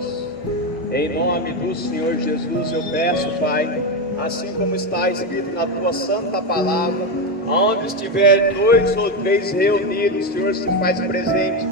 todos. Em nome do Senhor Jesus eu peço, Pai, assim como está escrito na Tua Santa Palavra, onde estiver 2 ou 3 reunidos, o Senhor se faz presente.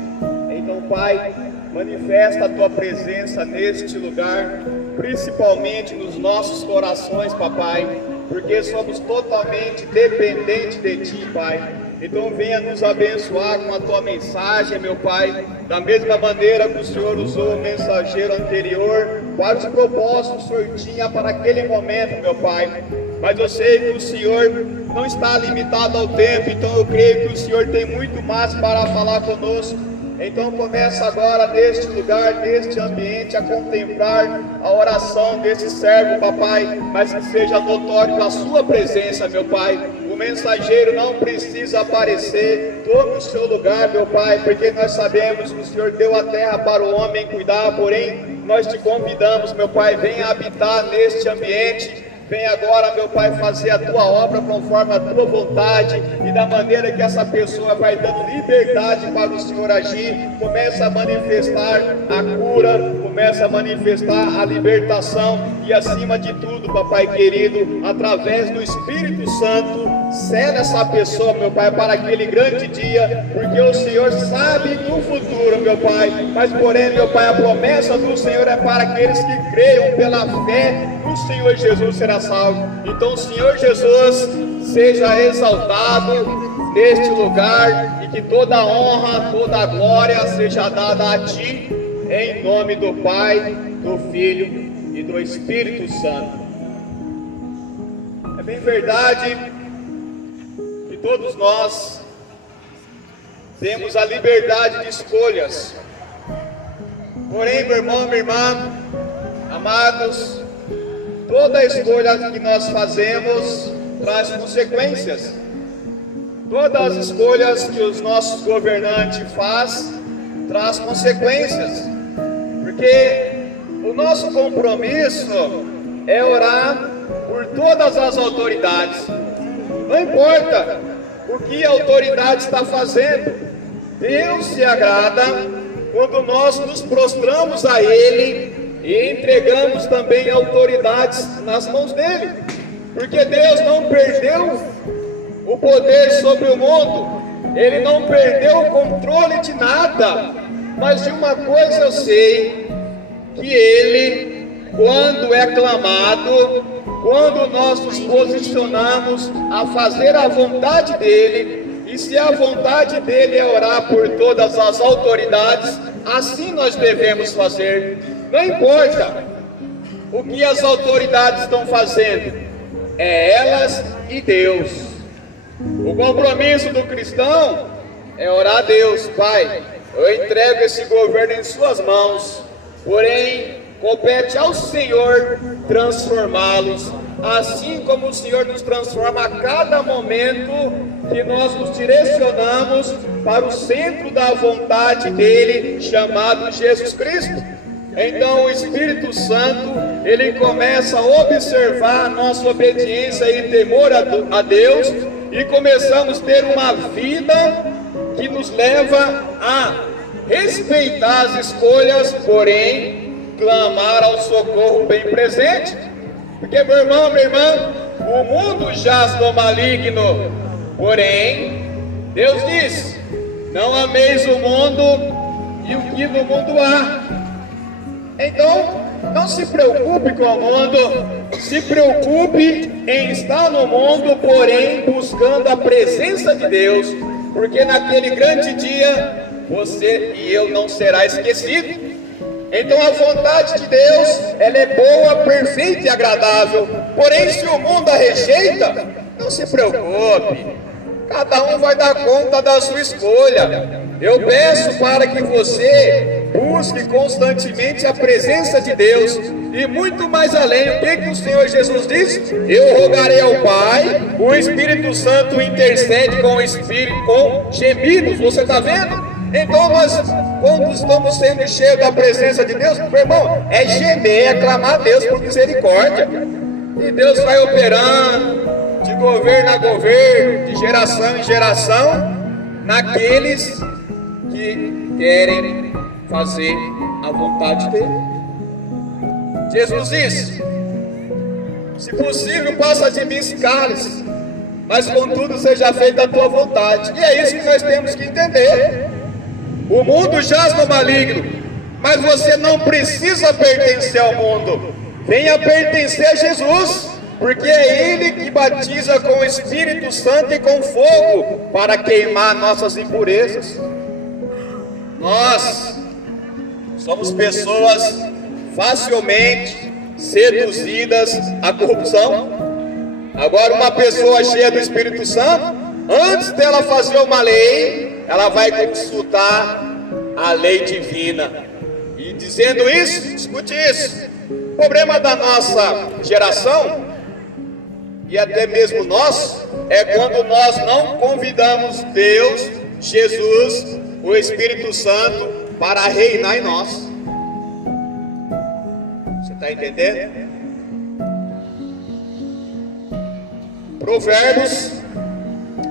Então, Pai, manifesta a Tua presença neste lugar, principalmente nos nossos corações, Papai, porque somos totalmente dependentes de Ti, Pai. Então venha nos abençoar com a Tua mensagem, meu Pai, da mesma maneira que o Senhor usou o mensageiro anterior, quais propósitos o Senhor tinha para aquele momento, meu Pai. Mas eu sei que o Senhor não está limitado ao tempo, então eu creio que o Senhor tem muito mais para falar conosco. Então começa agora neste lugar, neste ambiente, a contemplar a oração desse servo, papai, mas que seja notório a sua presença, meu Pai. O mensageiro não precisa aparecer, tome o seu lugar, meu Pai, porque nós sabemos que o Senhor deu a terra para o homem cuidar, porém nós te convidamos, meu Pai, venha habitar neste ambiente. Vem agora, meu Pai, fazer a Tua obra conforme a Tua vontade e da maneira que essa pessoa vai dando liberdade para o Senhor agir. Começa a manifestar a cura, começa a manifestar a libertação e acima de tudo, Papai querido, através do Espírito Santo, sela essa pessoa, meu Pai, para aquele grande dia, porque o Senhor sabe do futuro, meu Pai, mas porém, meu Pai, a promessa do Senhor é para aqueles que creiam pela fé no Senhor Jesus será salvo. Então, Senhor Jesus, seja exaltado neste lugar e que toda a honra, toda a glória seja dada a Ti, em nome do Pai, do Filho e do Espírito Santo. É bem verdade que todos nós temos a liberdade de escolhas. Porém, meu irmão, minha irmã, amados, toda escolha que nós fazemos traz consequências. Todas as escolhas que os nossos governantes fazem traz consequências. Porque o nosso compromisso é orar por todas as autoridades. Não importa o que a autoridade está fazendo. Deus se agrada quando nós nos prostramos a Ele e entregamos também autoridades nas mãos dele, porque Deus não perdeu o poder sobre o mundo, Ele não perdeu o controle de nada, mas de uma coisa eu sei, que Ele, quando é clamado, quando nós nos posicionamos a fazer a vontade dEle, e se a vontade dEle é orar por todas as autoridades, assim nós devemos fazer. Não importa o que as autoridades estão fazendo, é elas e Deus. O compromisso do cristão é orar a Deus: Pai, eu entrego esse governo em Suas mãos, porém compete ao Senhor transformá-los, assim como o Senhor nos transforma a cada momento que nós nos direcionamos para o centro da vontade dEle, chamado Jesus Cristo. Então o Espírito Santo, ele começa a observar a nossa obediência e temor a Deus, e começamos a ter uma vida que nos leva a respeitar as escolhas, porém clamar ao socorro bem presente. Porque, meu irmão, minha irmã, o mundo jaz no maligno, porém Deus diz: não ameis o mundo e o que no mundo há. Então, não se preocupe com o mundo, se preocupe em estar no mundo, porém buscando a presença de Deus, porque naquele grande dia, você e eu não será esquecido. Então a vontade de Deus, ela é boa, perfeita e agradável, porém se o mundo a rejeita, não se preocupe, cada um vai dar conta da sua escolha. Eu peço para que você busque constantemente a presença de Deus, e muito mais além. O que o Senhor Jesus diz? Eu rogarei ao Pai, o Espírito Santo intercede com o Espírito, com gemidos. Você está vendo? Então nós, quando estamos sendo cheios da presença de Deus, meu irmão, é gemer, é clamar a Deus por misericórdia, e Deus vai operando de governo a governo, de geração em geração, naqueles que querem fazer a vontade dele. Jesus disse: se possível, passa de mim esse cálice, mas contudo seja feita a tua vontade. E é isso que nós temos que entender. O mundo jaz no maligno, mas você não precisa pertencer ao mundo. Venha pertencer a Jesus, porque é Ele que batiza com o Espírito Santo e com fogo para queimar nossas impurezas. Nós somos pessoas facilmente seduzidas à corrupção. Agora, uma pessoa cheia do Espírito Santo, antes dela fazer uma lei, ela vai consultar a lei divina. E dizendo isso, escute isso: o problema da nossa geração, e até mesmo nós, é quando nós não convidamos Deus, Jesus, o Espírito Santo para reinar em nós. Você está entendendo? Provérbios,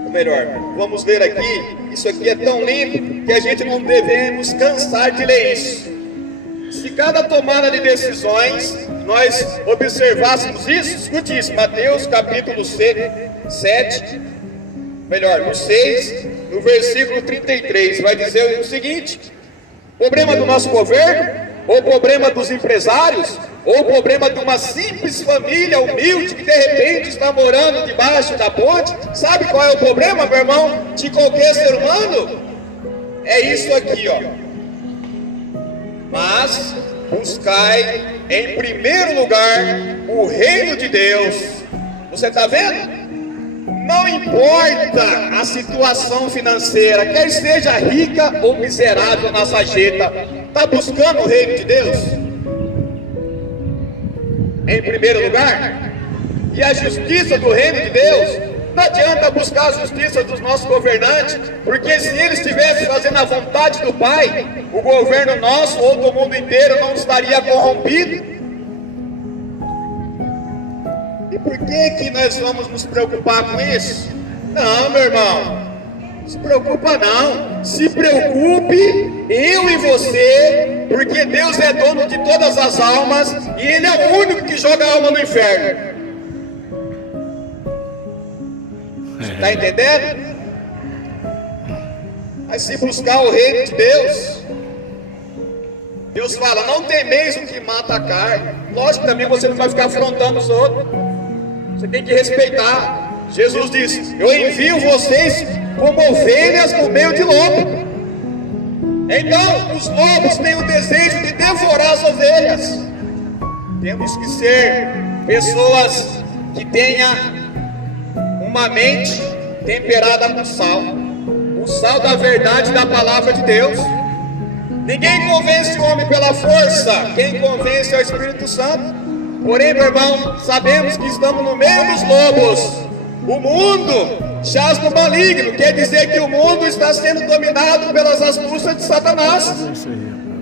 ou melhor, vamos ler aqui. Isso aqui é tão lindo que a gente não devemos cansar de ler isso. Se cada tomada de decisões nós observássemos isso, escute isso, Mateus capítulo 7, melhor, no 6, no versículo 33, vai dizer o seguinte: problema do nosso governo, ou problema dos empresários, ou problema de uma simples família humilde que de repente está morando debaixo da ponte. Sabe qual é o problema, meu irmão, de qualquer ser humano? É isso aqui, ó: mas buscai em primeiro lugar o reino de Deus. Você está vendo? Não importa a situação financeira, quer seja rica ou miserável na sarjeta, está buscando o reino de Deus em primeiro lugar? E a justiça do reino de Deus. Não adianta buscar a justiça dos nossos governantes, porque se eles estivessem fazendo a vontade do Pai, o governo nosso ou do mundo inteiro não estaria corrompido. E por que nós vamos nos preocupar com isso? Não, meu irmão, não se preocupa não. Se preocupe, eu e você, porque Deus é dono de todas as almas e Ele é o único que joga a alma no inferno. Está entendendo? Mas se buscar o reino de Deus, Deus fala: não temeis o que mata a carne. Lógico que também você não vai ficar afrontando os outros. Você tem que respeitar. Jesus disse: eu envio vocês como ovelhas no meio de lobo. Então os lobos têm o desejo de devorar as ovelhas. Temos que ser pessoas que tenham uma mente temperada com sal, o sal da verdade da palavra de Deus. Ninguém convence o homem pela força, quem convence é o Espírito Santo. Porém, meu irmão, sabemos que estamos no meio dos lobos. O mundo jaz no maligno, quer dizer que o mundo está sendo dominado pelas astúcias de Satanás.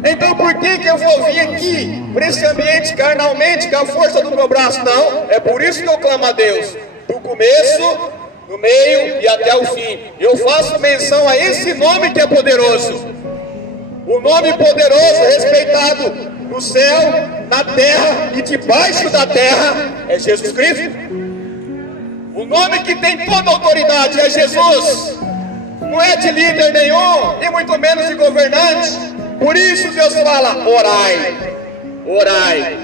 Então por que eu vou vir aqui para esse ambiente carnalmente com a força do meu braço? Não, é por isso que eu clamo a Deus, do começo, no meio e até o fim. Eu faço menção a esse nome que é poderoso. O nome poderoso, respeitado no céu, na terra e debaixo da terra, é Jesus Cristo. O nome que tem toda a autoridade é Jesus. Não é de líder nenhum, e muito menos de governante. Por isso Deus fala: orai, orai,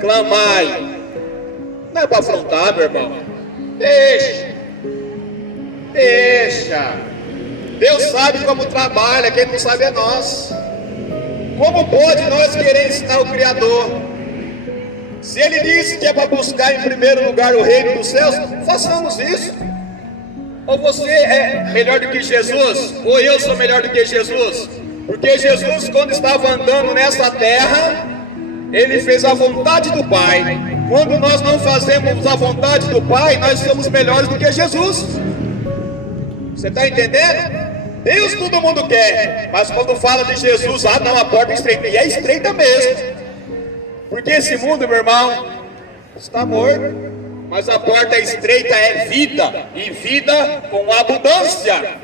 clamai. Não é para afrontar, meu irmão. Deixa. Deus sabe como trabalha, quem não sabe é nós. Como pode nós querer ensinar o Criador? Se Ele disse que é para buscar em primeiro lugar o reino dos céus, façamos isso. Ou você é melhor do que Jesus, ou eu sou melhor do que Jesus. Porque Jesus, quando estava andando nessa terra, Ele fez a vontade do Pai. Quando nós não fazemos a vontade do Pai, nós somos melhores do que Jesus. Você está entendendo? Deus todo mundo quer, mas quando fala de Jesus, não, a porta é estreita, e é estreita mesmo. Porque esse mundo, meu irmão, está morto, mas a porta estreita é vida, e vida com abundância.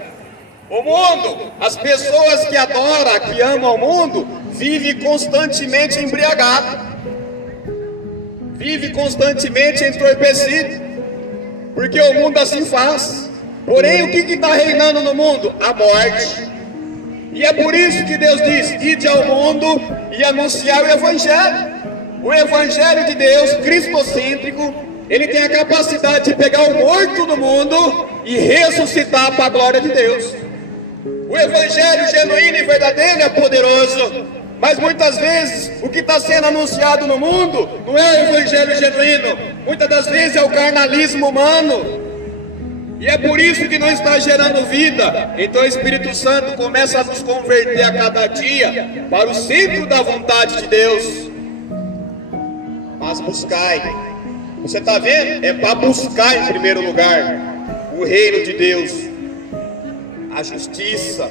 O mundo, as pessoas que adoram, que amam o mundo, vivem constantemente embriagadas. vive constantemente entorpecido, porque o mundo assim faz. Porém, o que está reinando no mundo? A morte. E é por isso que Deus diz: ide ao mundo e anunciar o Evangelho. O Evangelho de Deus, cristocêntrico, ele tem a capacidade de pegar o morto do mundo e ressuscitar para a glória de Deus. O Evangelho genuíno e verdadeiro é poderoso, mas muitas vezes o que está sendo anunciado no mundo não é o Evangelho genuíno, muitas das vezes é o carnalismo humano. E é por isso que não está gerando vida. Então o Espírito Santo começa a nos converter a cada dia para o centro da vontade de Deus. Mas buscai, você está vendo? É para buscar em primeiro lugar o reino de Deus, a justiça.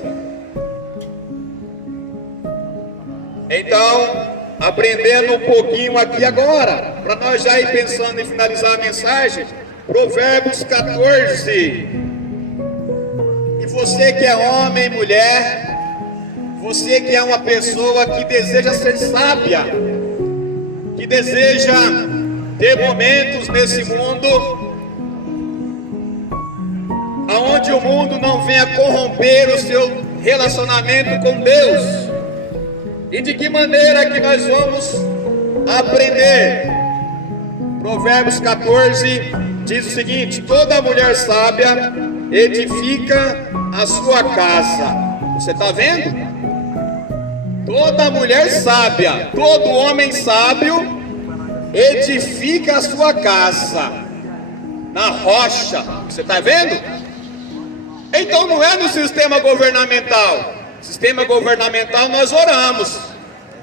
Então, aprendendo um pouquinho aqui agora, para nós já ir pensando em finalizar a mensagem, Provérbios 14. E você que é homem, mulher, você que é uma pessoa que deseja ser sábia, que deseja ter momentos nesse mundo aonde o mundo não venha corromper o seu relacionamento com Deus. E de que maneira que nós vamos aprender? Provérbios 14 diz o seguinte: toda mulher sábia edifica a sua casa. Você está vendo? Toda mulher sábia, todo homem sábio edifica a sua casa na rocha. Você está vendo? Então não é no sistema governamental. Sistema governamental nós oramos,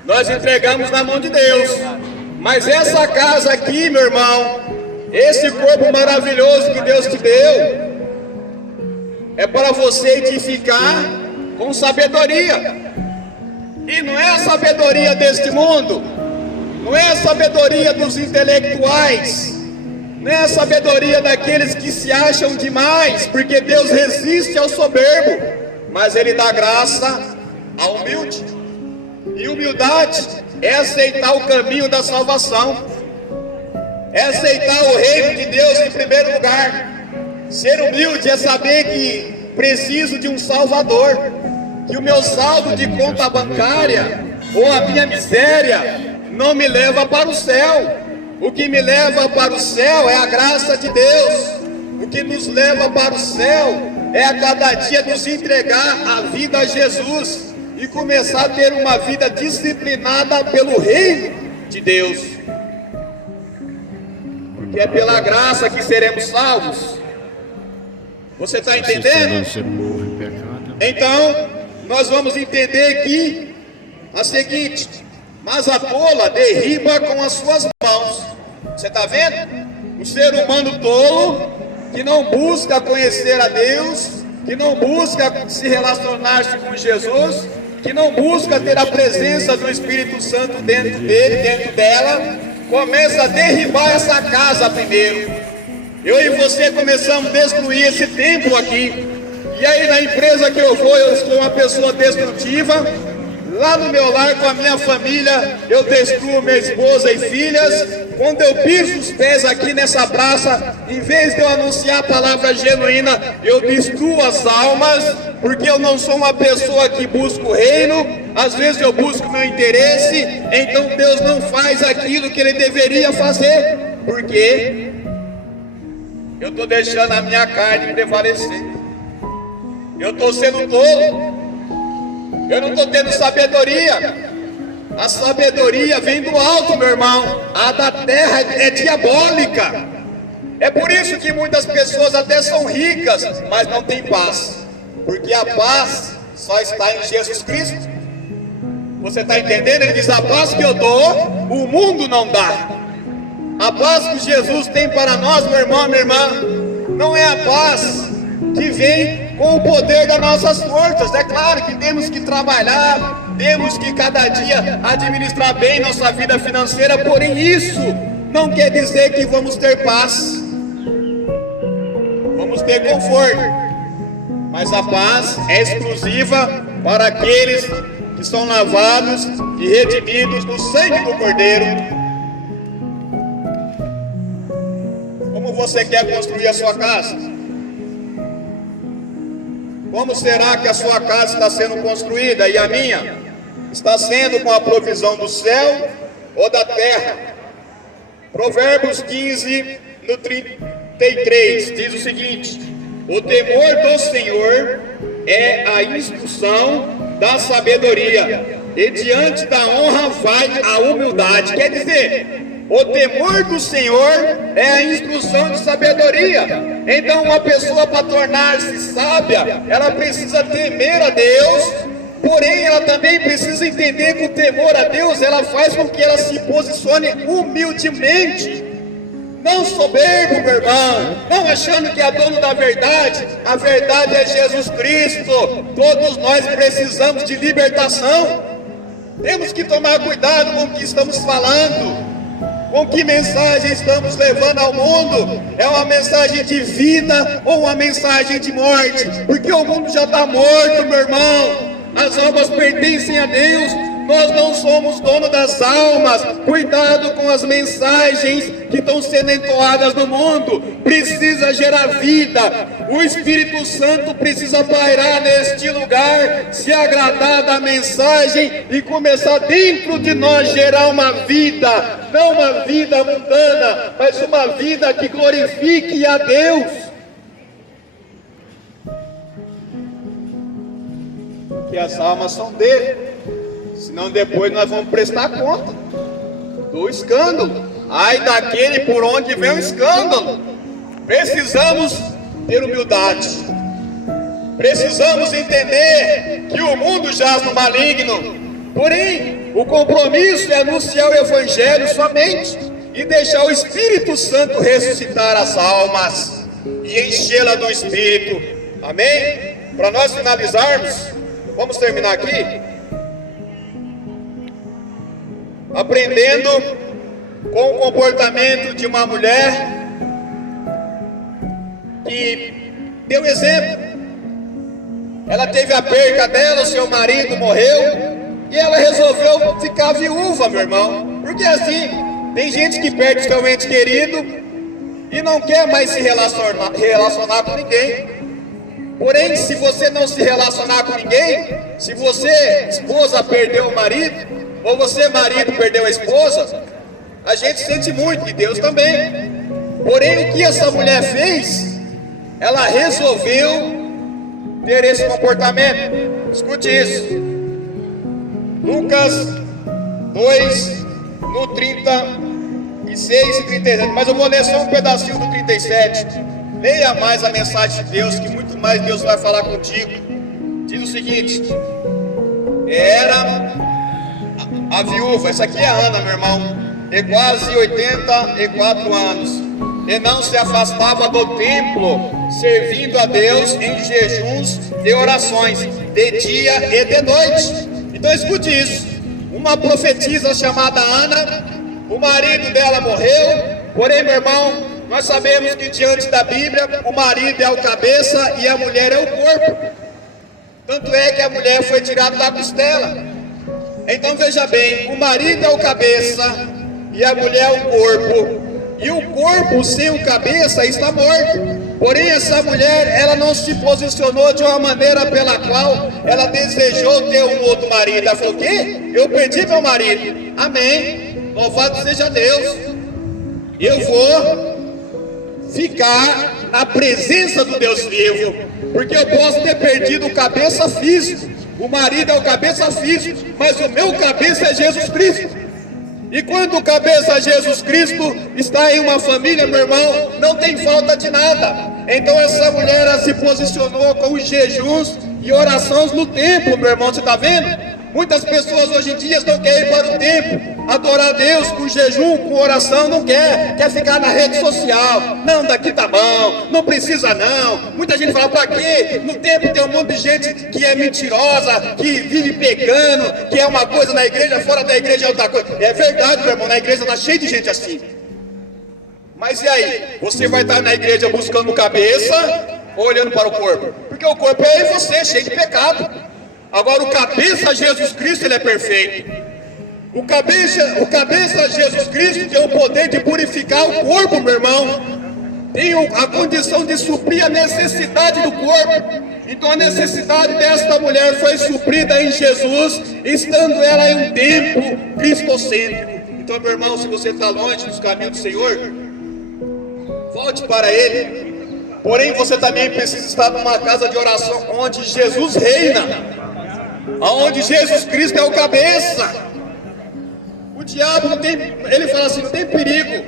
nós entregamos na mão de Deus. Mas essa casa aqui, meu irmão, esse corpo maravilhoso que Deus te deu, é para você edificar com sabedoria. E não é a sabedoria deste mundo, não é a sabedoria dos intelectuais, não é a sabedoria daqueles que se acham demais, porque Deus resiste ao soberbo, mas Ele dá graça ao humilde. E humildade é aceitar o caminho da salvação, é aceitar o reino de Deus em primeiro lugar. Ser humilde é saber que preciso de um Salvador, que o meu saldo de conta bancária ou a minha miséria não me leva para o céu. O que me leva para o céu é a graça de Deus. O que nos leva para o céu é a cada dia nos entregar a vida a Jesus e começar a ter uma vida disciplinada pelo reino de Deus. Porque é pela graça que seremos salvos. Você está entendendo? Então, nós vamos entender aqui a seguinte: mas a tola derriba com as suas mãos. Você está vendo? O ser humano tolo, que não busca conhecer a Deus, que não busca se relacionar-se com Jesus, que não busca ter a presença do Espírito Santo dentro dele, dentro dela, começa a derribar essa casa primeiro. Eu e você começamos a destruir esse templo aqui. E aí na empresa que eu vou, eu sou uma pessoa destrutiva. Lá no meu lar, com a minha família, eu destruo minha esposa e filhas. Quando eu piso os pés aqui nessa praça, em vez de eu anunciar a palavra genuína, eu destruo as almas, porque eu não sou uma pessoa que busca o reino. Às vezes eu busco meu interesse, então Deus não faz aquilo que Ele deveria fazer, porque eu estou deixando a minha carne prevalecer. Eu estou sendo tolo. Eu não estou tendo sabedoria. A sabedoria vem do alto, meu irmão. A da terra é diabólica. É por isso que muitas pessoas até são ricas, mas não têm paz. Porque a paz só está em Jesus Cristo. Você está entendendo? Ele diz: a paz que eu dou, o mundo não dá. A paz que Jesus tem para nós, meu irmão, minha irmã, não é a paz que vem com o poder das nossas forças. É claro que temos que trabalhar, temos que cada dia administrar bem nossa vida financeira, porém isso não quer dizer que vamos ter paz, vamos ter conforto, mas a paz é exclusiva para aqueles que são lavados e redimidos no sangue do Cordeiro. você quer construir a sua casa? Como será que a sua casa está sendo construída e a minha? Está sendo com a provisão do céu ou da terra? Provérbios 15, no 33, diz o seguinte: o temor do Senhor é a instrução da sabedoria, e diante da honra vai a humildade. Quer dizer, o temor do Senhor é a instrução de sabedoria. Então, uma pessoa, para tornar-se sábia, ela precisa temer a Deus, porém ela também precisa entender que o temor a Deus, ela faz com que ela se posicione humildemente, não soberbo, meu irmão, não achando que é dono da verdade. A verdade é Jesus Cristo. Todos nós precisamos de libertação. Temos que tomar cuidado com o que estamos falando, com que mensagem estamos levando ao mundo. É uma mensagem de vida ou uma mensagem de morte? Porque o mundo já está morto, meu irmão. As almas pertencem a Deus, nós não somos donos das almas. Cuidado com as mensagens que estão sendo entoadas no mundo. Precisa gerar vida. O Espírito Santo precisa pairar neste lugar, se agradar da mensagem e começar dentro de nós gerar uma vida, não uma vida mundana, mas uma vida que glorifique a Deus. Que as almas são dele, senão depois nós vamos prestar conta do escândalo. Ai daquele por onde vem o escândalo. Precisamos ter humildade, precisamos entender que o mundo jaz no maligno, porém o compromisso é anunciar o Evangelho somente e deixar o Espírito Santo ressuscitar as almas e enchê-la do Espírito. Amém? Para nós finalizarmos, vamos terminar aqui aprendendo com o comportamento de uma mulher que deu exemplo. Ela teve a perca dela, o seu marido morreu e ela resolveu ficar viúva, meu irmão. Porque assim, tem gente que perde seu ente querido e não quer mais se relacionar com ninguém. Porém, se você não se relacionar com ninguém, se você, esposa, perdeu o marido, ou você, marido, perdeu a esposa, a gente sente muito, e Deus também. Porém, o que essa mulher fez? Ela resolveu ter esse comportamento. Escute isso. Lucas 2, no 36 e 37, mas eu vou ler só um pedacinho do 37. Leia mais a mensagem de Deus, que muito mais Deus vai falar contigo. Diz o seguinte: era a viúva, essa aqui é a Ana, meu irmão, de quase 84 anos, e não se afastava do templo, servindo a Deus em jejuns e orações, de dia e de noite. Então escute isso. Uma profetisa chamada Ana, o marido dela morreu, porém, meu irmão, nós sabemos que diante da Bíblia, o marido é o cabeça e a mulher é o corpo. Tanto é que a mulher foi tirada da costela. Então veja bem, o marido é o cabeça e a mulher é o corpo. E o corpo sem o cabeça está morto. Porém essa mulher, ela não se posicionou de uma maneira pela qual ela desejou ter um outro marido. Ela falou: o quê? Eu perdi meu marido. Amém, louvado seja Deus. Eu vou ficar na presença do Deus vivo, porque eu posso ter perdido o cabeça físico, o marido é o cabeça físico, mas o meu cabeça é Jesus Cristo. E quando o cabeça Jesus Cristo está em uma família, meu irmão, não tem falta de nada. Então essa mulher, ela se posicionou com os jejuns e orações no templo, meu irmão, você está vendo? Muitas pessoas hoje em dia não querem ir para o templo, adorar a Deus com jejum, com oração, não quer ficar na rede social. Não, daqui tá bom, não precisa não. Muita gente fala: para quê? No templo tem um monte de gente que é mentirosa, que vive pecando, que é uma coisa na igreja, fora da igreja é outra coisa. É verdade, meu irmão, na igreja está cheio de gente assim. Mas e aí? Você vai estar na igreja buscando cabeça ou olhando para o corpo? Porque o corpo é você, cheio de pecado. Agora o cabeça Jesus Cristo, ele é perfeito. O cabeça Jesus Cristo tem o poder de purificar o corpo, meu irmão. tem a condição de suprir a necessidade do corpo. Então a necessidade desta mulher foi suprida em Jesus, estando ela em um tempo cristocêntrico. Então, meu irmão, se você está longe dos caminhos do Senhor, volte para Ele. Porém, você também precisa estar numa casa de oração onde Jesus reina, onde Jesus Cristo é o cabeça. O diabo não tem, ele fala assim, não tem perigo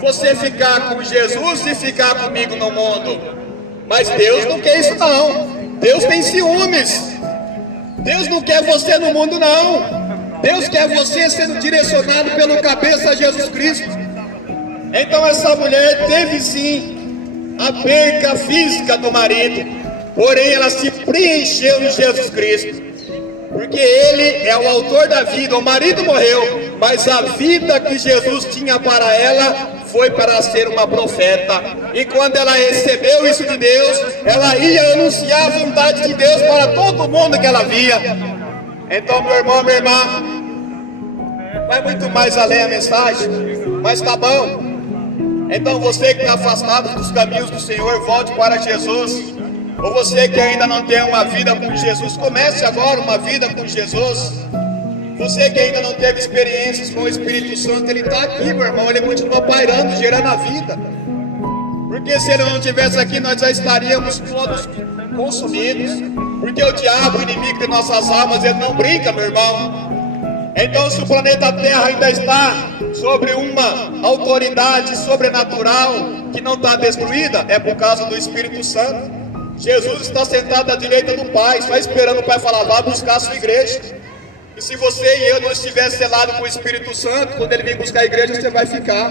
você ficar com Jesus e ficar comigo no mundo. Mas Deus não quer isso não. Deus tem ciúmes. Deus não quer você no mundo não. Deus quer você sendo direcionado pelo cabeça Jesus Cristo. Então essa mulher teve sim a perca física do marido, porém ela se preencheu em Jesus Cristo, porque Ele é o autor da vida. O marido morreu, mas a vida que Jesus tinha para ela foi para ser uma profeta. E quando ela recebeu isso de Deus, ela ia anunciar a vontade de Deus para todo mundo que ela via. Então, meu irmão, minha irmã, vai muito mais além a mensagem, mas tá bom. Então você que está afastado dos caminhos do Senhor, volte para Jesus. Ou você que ainda não tem uma vida com Jesus, comece agora uma vida com Jesus. Você que ainda não teve experiências com o Espírito Santo, Ele está aqui, meu irmão. Ele continua pairando, gerando a vida. Porque se Ele não estivesse aqui, nós já estaríamos todos consumidos. Porque o diabo, o inimigo de nossas almas, ele não brinca, meu irmão. Então, se o planeta Terra ainda está sobre uma autoridade sobrenatural que não está destruída, é por causa do Espírito Santo. Jesus está sentado à direita do Pai, só esperando o Pai falar, vá buscar a sua igreja. E se você e eu não estiver selado com o Espírito Santo, quando Ele vem buscar a igreja, você vai ficar.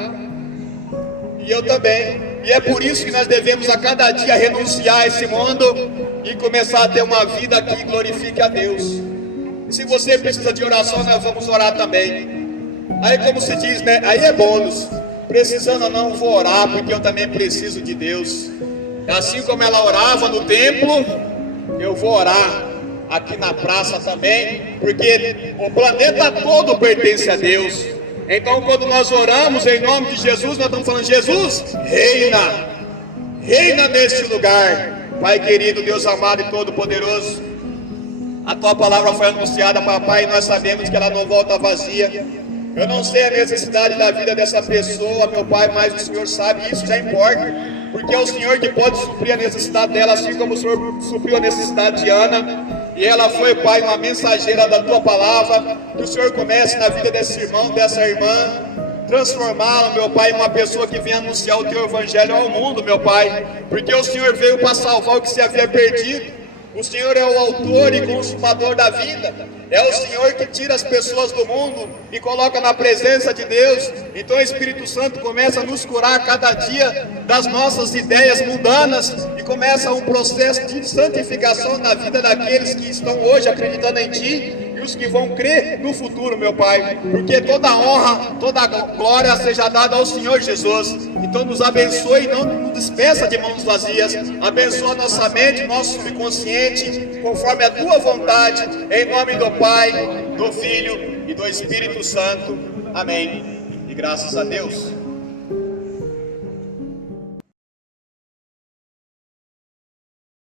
E eu também. E é por isso que nós devemos a cada dia renunciar a esse mundo e começar a ter uma vida que glorifique a Deus. Se você precisa de oração, nós vamos orar também. Aí como se diz, né? Aí é bônus. Precisando ou não, vou orar, porque eu também preciso de Deus. Assim como ela orava no templo, eu vou orar aqui na praça também, porque o planeta todo pertence a Deus. Então quando nós oramos em nome de Jesus, nós estamos falando, Jesus, reina, reina neste lugar. Pai querido, Deus amado e todo poderoso, a Tua palavra foi anunciada, papai, e nós sabemos que ela não volta vazia. Eu não sei a necessidade da vida dessa pessoa, meu pai, mas o Senhor sabe, isso já importa, porque é o Senhor que pode suprir a necessidade dela, assim como o Senhor supriu a necessidade de Ana. E ela foi, Pai, uma mensageira da Tua palavra. Que o Senhor comece na vida desse irmão, dessa irmã, transformá-la, meu Pai, em uma pessoa que venha anunciar o Teu Evangelho ao mundo, meu Pai, porque o Senhor veio para salvar o que se havia perdido. O Senhor é o autor e consumador da vida. É o Senhor que tira as pessoas do mundo e coloca na presença de Deus. Então o Espírito Santo começa a nos curar cada dia das nossas ideias mundanas e começa um processo de santificação na vida daqueles que estão hoje acreditando em Ti e os que vão crer no futuro, meu Pai. Porque toda honra, toda glória seja dada ao Senhor Jesus. Então nos abençoe e não nos despeça de mãos vazias. Abençoa nossa mente, nosso subconsciente, conforme a Tua vontade, em nome do Pai, do Filho e do Espírito Santo. Amém. E graças a Deus.